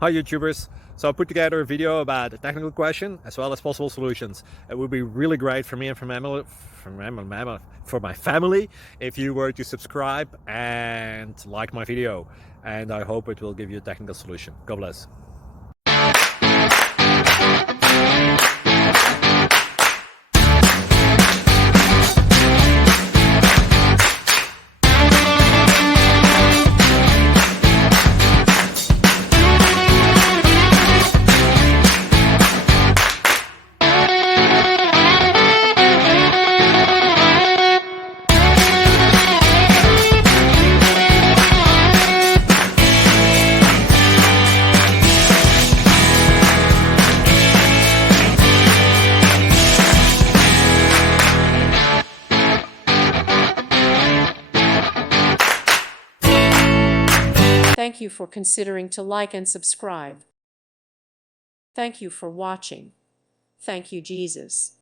Hi YouTubers! So I put together a video about a technical question as well as possible solutions. It would be really great for me and for my family if you were to subscribe and like my video, and I hope it will give you a technical solution. God bless. Thank you for considering to like and subscribe. Thank you for watching. Thank you, Jesus.